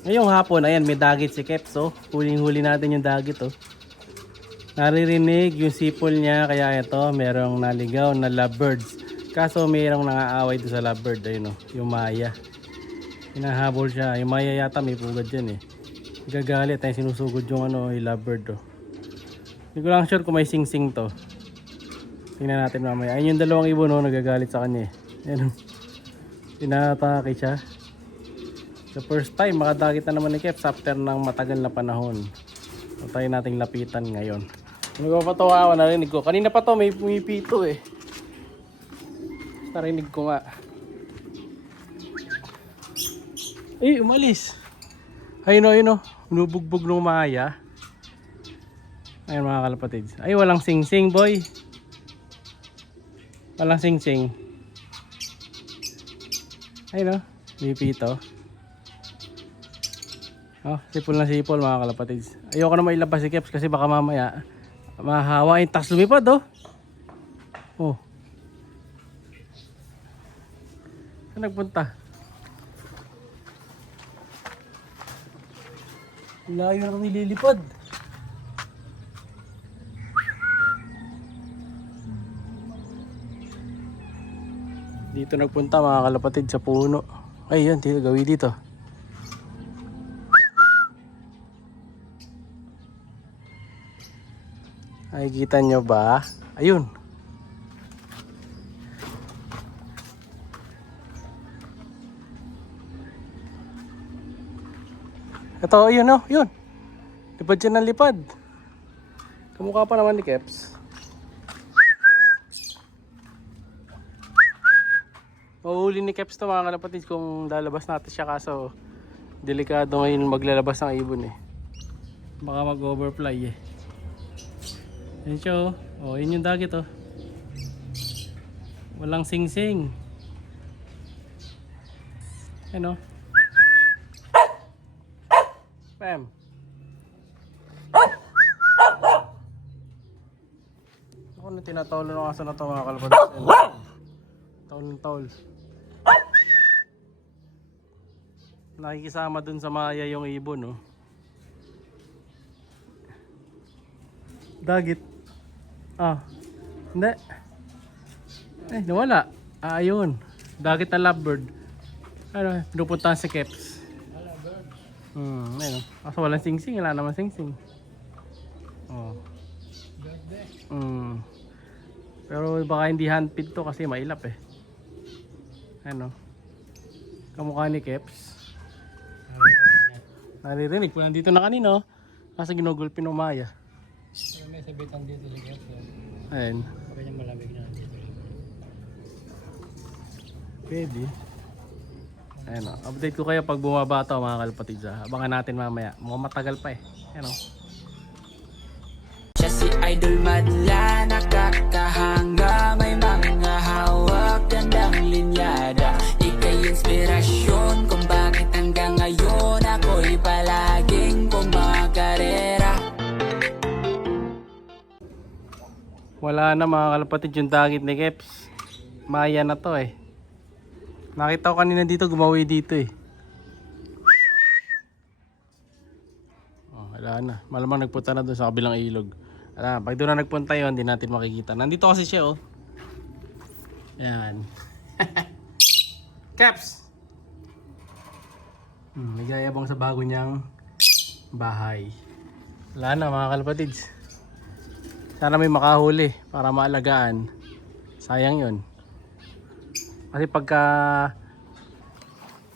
Ngayong hapon, ayan, may dagit si Keps, oh. Huling-huli natin yung dagit, oh. Naririnig yung sipol niya, kaya ito, merong naligaw na lovebirds. Kaso mayroong nangaaway doon sa lovebird, ayun, oh, yung Maya. Hinahabol siya. Yung Maya yata may pugad dyan, eh. Gagalit, ay sinusugod yung ano, yung lovebird, oh. Hindi ko lang sure kung may sing-sing to. Tingnan natin mamaya. Ayun yung dalawang ibon, oh, nagagalit sa kanya, eh. Ayan, oh. Tinatake siya. The first time makadagit na naman ni Keps after ng matagal na panahon. So tayo nating lapitan ngayon. Nagpapatawa ako, narinig ko. Kanina pa to may pumipito eh. Narinig ko nga. Eh, umalis. Ayun o. Nubugbog ng Maya. Ayun mga kalapatids. Ay, walang sing-sing boy. Walang sing-sing. Ayun o. Pumipito. Oh, sipol na sipol mga kalapatids. Ayoko na mailabas si Keps kasi baka mamaya mahawain, tas lumipad oh. Oh. Saan nagpunta? Layo na nililipad. Dito nagpunta mga kalapatid sa puno. Ay yan, dito gawin dito. Ay, kita nyo ba? Ayun. Ito, ayun oh, yun. Lipad siya ng lipad. Kamukha pa naman ni Keps. Mahuli ni Keps to mga kalapatid kung lalabas natin siya, kaso delikado ngayon maglalabas ng ibon eh. Baka mag-overfly eh. Yan siya oh. Oh, yun yung dagit oh. Walang sing-sing. Yan oh. Pam. Ako na tinatawlo ng aso na ito mga kalapatid. Taul ng taul. Nakikisama dun sa Maya yung ibon oh. Dagit. Ah. Hindi. Eh, nawala. Ah, ayun. Dagit na lovebird. Ano, pinupuntahan si Keps. Ayun. Kaso walang sing-sing. Wala naman sing-sing. Oh. Pero baka hindi handpid to kasi mailap eh. Ano? Kamukha ni Keps. Naririnig po nandito na kanino. Kasi ginugulpin ng Maya. May sabitan dito si Keps. Ayun. Baka niya malamig na dito. Pwede. Ayun o. Update ko kayo pag bumaba ito mga kalapatids. Abangan natin mamaya. Mukhang matagal pa eh. Ayun o. Siya si Idol Madla, nakakahanga, may mga hawak, gandang linyada. Ika'y inspirasyon kung bakit hanggang ngayon ako'y palaging kumakarera. Wala na mga kalapatid yung dagit ni Keps. Maya na to eh. Nakita ko kanina dito, gumawi dito eh. Oh, wala na. Malamang nagpunta na doon sa kabilang ilog. Wala, pag doon na nagpunta yun, hindi natin makikita. Nandito kasi siya oh. Yan. Keps! Nagayabang sa bago niyang bahay. Wala na mga kalapatids. Sana may makahuli para maalagaan. Sayang yun. Kasi pagka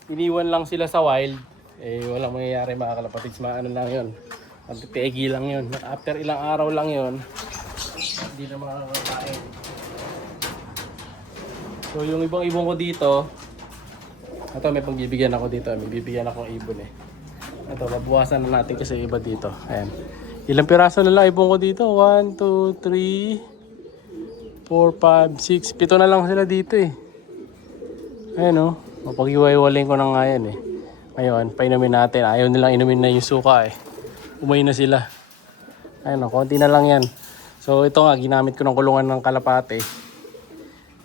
iniwan lang sila sa wild, eh walang mangyayari mga kalapatids. Maano lang yun. Pagtitegi lang yun. After ilang araw lang yun, hindi na makakakain. So yung ibang ibon ko dito, ito may pagbibigyan ako dito. May bibigyan akong ibon eh. Ito, babawasan na natin kasi iba dito. Ayan. Ilang piraso na lang ibon ko dito? 1, 2, 3, 4, 5, 6. 7 na lang sila dito eh. Ayan o. Mapag-iwaiwalin ko na nga yan eh. Ngayon, painumin natin. Ayaw nilang inumin na yung suka eh. Umay na sila. Ayan o, konti na lang yan. So ito nga, ginamit ko ng kulungan ng kalapate.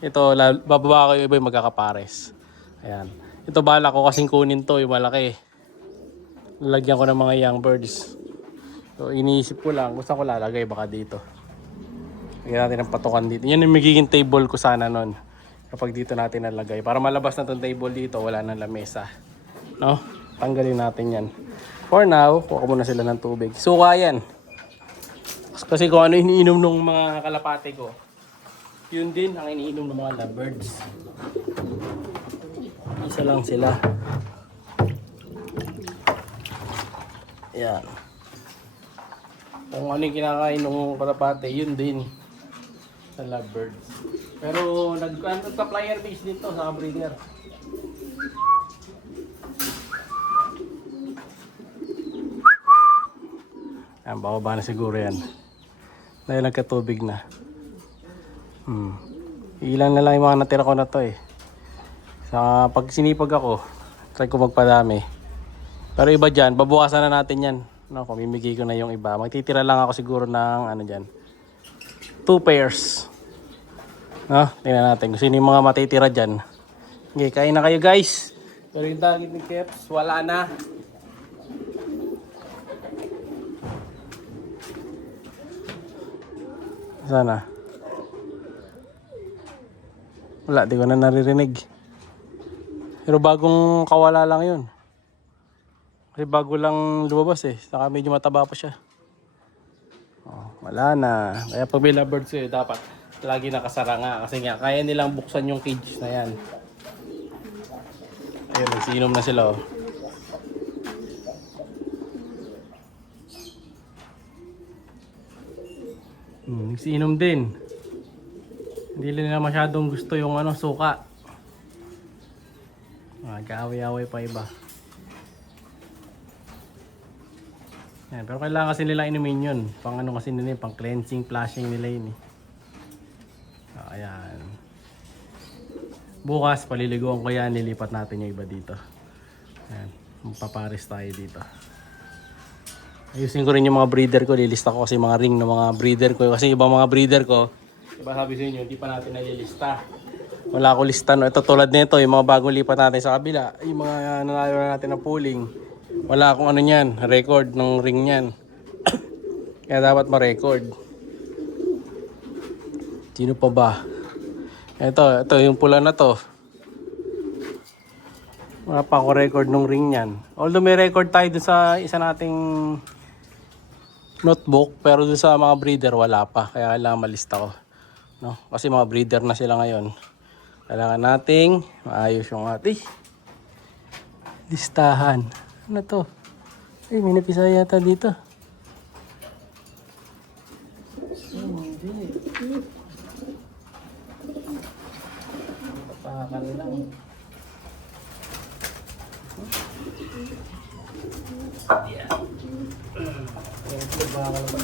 Ito, bababa ko yung iba yung magkakapares. Ayan. Ito bala ko kasing kunin to, yung malaki. lalagyan ko ng mga young birds. So iniisip ko lang kung saan ko lalagay, baka dito. Lagyan natin ng patukan dito. Yan yung magiging table ko sana nun. Kapag dito natin nalagay. Para malabas na tong table dito, wala nang lamesa. No? Tanggalin natin yan. For now, kuha ko muna sila ng tubig. Suka yan. Kasi kung ano iniinom ng mga kalapate ko, yun din ang iniinom ng mga lovebirds. Isa lang sila. Yan. Kung ano yung kinakain ng kalapate, yun din sa lovebirds. Pero nagka-flyer base dito sa breeder. Yan, bababa na siguro yan. Dahil nagkatubig na. Ilan na lang yung mga natira ko na to eh. Sa pag sinipag ako, try ko magpadami. Pero iba dyan, babukasan na natin yan. No, pamimigay ko na yung iba. Magtitira lang ako siguro ng ano dyan, 2 pairs. No, tingnan natin kung sino yung mga matitira dyan. Okay, kain na kayo guys. Pero yung dagit ni Keps, wala na. Sana. Wala, di ko na naririnig. Pero bagong kawala lang yun. Kasi bago lang lumabas eh. Saka medyo mataba pa siya. Oh, wala na. Kaya pag may lovebirds eh, dapat lagi nakasara nga. Kasi nga, kaya nilang buksan yung cage na yan. Ayun, nagsiinom na sila oh. Nagsiinom din. Hindi nila masyadong gusto yung ano, suka. Nag-aaway-aaway pa iba. Yan, pero kailangan kasi nila inumin yun. Pang ano kasi nila yun, pang cleansing, flashing nila yun eh. Ayan. Bukas, paliliguan ko yan, nilipat natin yung iba dito. Ayan, magpapares tayo dito. Ayusin ko rin yung mga breeder ko, lilista ko kasi mga ring ng mga breeder ko. Kasi ibang mga breeder ko, diba sabi sa inyo, hindi pa natin nalilista. Wala ko lista, no? Ito tulad nito, yung mga bagong lipat natin sa kabila, yung mga nanalo na natin ng pooling. Wala akong ano nyan, record ng ring nyan. Kaya dapat ma-record. Sino pa ba? Ito yung pula na to. Wala pa ako record ng ring nyan. Although may record tayo dun sa isa nating notebook, pero dun sa mga breeder wala pa. Kaya kailangan malista ko. No? Kasi mga breeder na sila ngayon. Kailangan nating maayos yung ating listahan. Ano to? Ay, may napisa yata dito. Hindi. Tapakan lang. Yeah. Ayan, tapakan lang ba?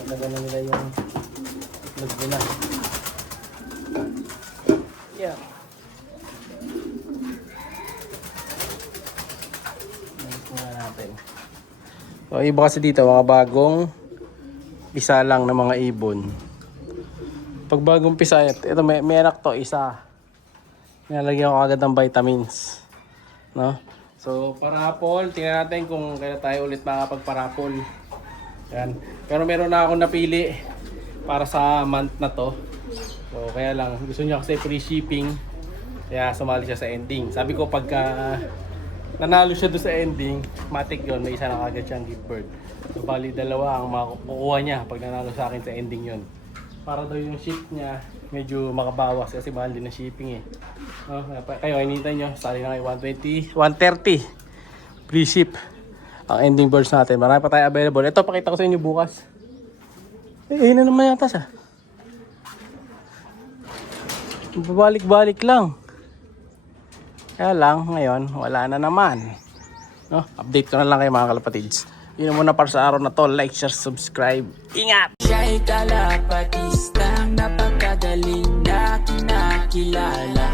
Talaga na nila yung itlog nila. Yeah. So, iba kasi dito, mga bagong pisa lang ng mga ibon. Pag bagong pisa, ito may anak to, isa. Nilalagyan ko agad ng vitamins. No? So, parapol, tingnan natin kung kailan tayo ulit makapagparapol. Yan. Pero meron na akong napili para sa month na to. So, kaya lang, gusto niya kasi free shipping. Kaya sumali siya sa ending. Sabi ko pagka nanalo siya doon sa ending, matik yun, may isa na kagad siyang gift bird. So bali dalawa ang makukuha niya pag nanalo sa akin sa ending yun. Para daw yung ship niya medyo makabawas kasi mahal din na shipping eh. Kayo, hinihintay nyo, sali na kayo 120, 130 free ship ang ending birds natin. Marami pa tayo available. Ito, pakita ko sa inyo bukas. Ayun na naman yata siya. Babalik-balik lang. Kaya lang, ngayon, wala na naman. No? Update ko na lang kayo mga kalapatids. Yun muna para sa araw na to. Like, share, subscribe. Ingat! Siya'y kalapatistang napakagaling na kinakilala.